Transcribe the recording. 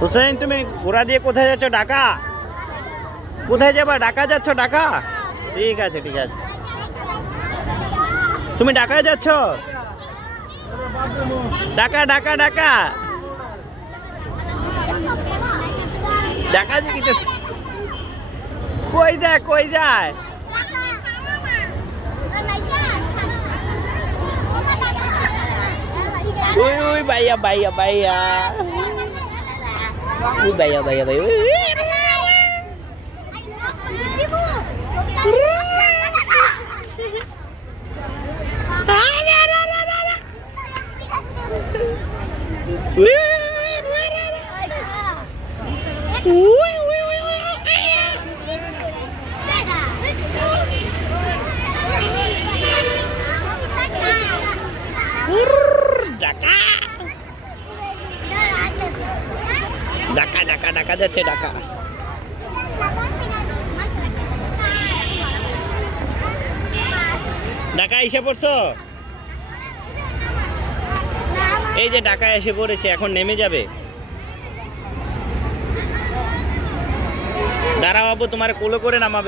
হুসেন, তুমি ঘোড়া দিয়ে কোথায় যাচ্ছ? ঢাকা? কোথায় যাবা? ঢাকা যাচ্ছ? ঢাকা? ঠিক আছে, ঠিক আছে। তুমি ঢাকায় যাচ্ছ? ঢাকা ঢাকা ঢাকা ঢাকা জিতেছে। কই যায়, কই যায়? উই উই ভাইয়া ভাইয়া ভাইয়া, উই ভাইয়া ভাইয়া ভাইয়া, উই উই। ঢাকা ঢাকা ঢাকা যাচ্ছে, ঢাকা। ঢাকা এসে পড়ছো? এই যে ঢাকায় এসে পড়েছে, এখন নেমে যাবে। দাঁড়াও বাবু, তোমার কোলে করে নামাবে।